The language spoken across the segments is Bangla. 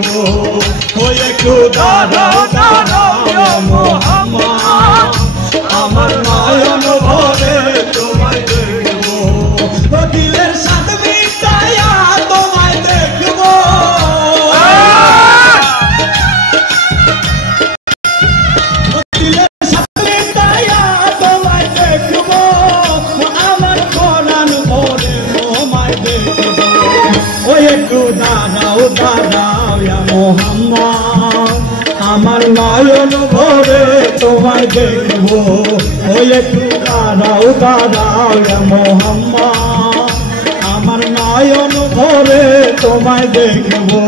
দেখবো ওই একটু দাঁড়াও দাঁড়াও মোহাম্মদ আমার নয়ন ভরে তোমায় দেখবো দিলের সাথ মিটাইয়া তোমায় দেখবো দিলের সাথ মিটাইয়া তোমায় দেখবো আমার পরাণ ভরে তোমায় দেখবো ওই একটু দাঁড়াও দাঁড়াও মোহাম্মদ আমার নয়ন ভরে তোমায় দেখবো ওই একটু দাঁড়াও দাঁড়াও মোহাম্মদ আমার নয়ন ভরে তোমায় দেখবো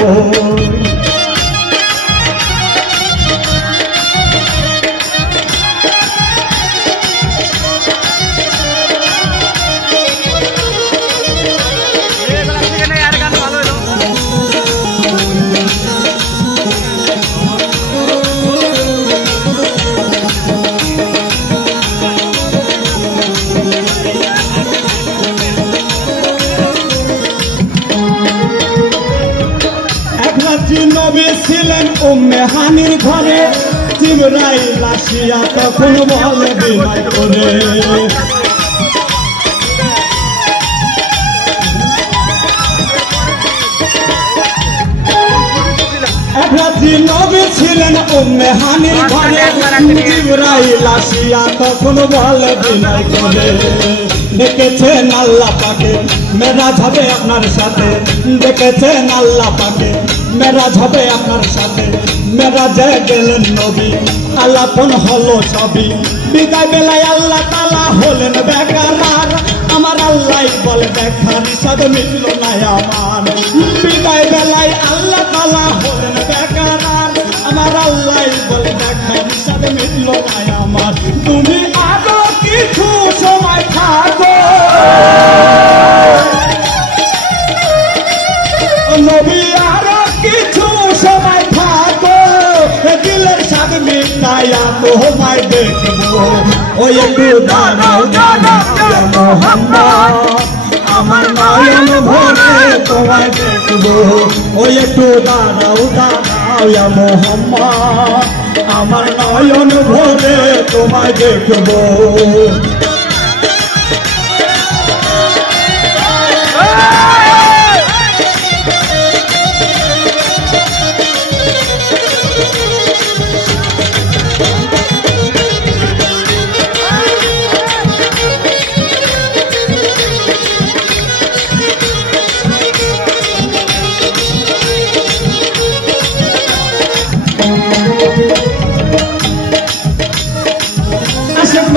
নবী ছিলেন উম্মে হানির ঘরে জিবরাইল আসিয়া তখন বলে বিনয় করে নবী ছিলেন উম্মে হানির ঘরে জিবরাইল আসিয়া তখন বলে বিনয় করে দেখেছেন আল্লাহ পাকে মেরাজ হবে আপনার সাথে দেখেছেন আল্লাহ পাকে মেরাজ হবে আপনার সাথে মেরাজে গেলেন নবী আলাপন হলো সবই বিদায় বেলায় আল্লাহ তাআলা হলেন বেকার আমার আল্লাহ বলে দেখা নিষাদ মিটল না আমার বিদায় বেলায় আল্লাহ তাআলা হলেন বেকার আমার আল্লাহ বলে দেখা নিষাদ মিটল না আমার তুমি আরো কিছু সময় থাকো নবী আরো কিছু সময় থাকো দিলের সাথ মিটাইয়া তোমায় দেখবো ওই একটু দাঁড়াও দাঁড়াও মোহাম্মদ আমার নয়ন ভরে তোমায় দেখবো ওই একটু দাঁড়াও দাঁড়াও মোহাম্মদ আমার নয়ন ভরে তোমায় দেখবো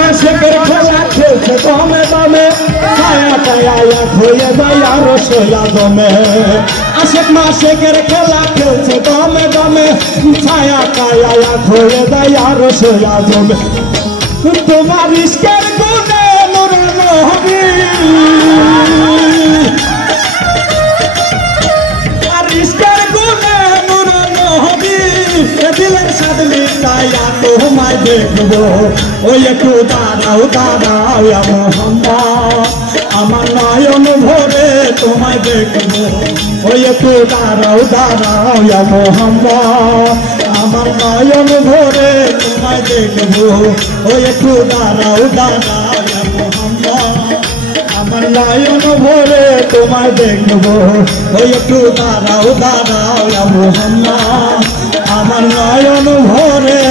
আশেকের খেলা খেলছে দমে দমে ছায়া পায়া হয়ে যায় রসয়া দমে আশেক মাসেকের খেলা খেলছে দমে দমে ছায়া পায়া হয়ে যায় রসয়া দমে তোমার ইশকের গুণে নূর নবী আর ইশকের গুণে নূর নবী দিলের সাথ মিটাইয়া তোমায় দেখবো ওই একটু দাঁড়াও দাঁড়াও মোহাম্মদ আমার নয়ন ভরে তোমায় দেখবো ওই একটু দাঁড়াও দাঁড়াও মোহাম্মদ আমার নয়ন ভরে তোমায় দেখবো ওই একটু দাঁড়াও দাঁড়াও মোহাম্মদ আমার নয়ন ভরে তোমায় দেখবো ওই একটু দাঁড়াও দাঁড়াও মোহাম্মদ আমার নয়ন ভরে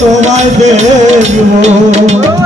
তোমায় দেখবো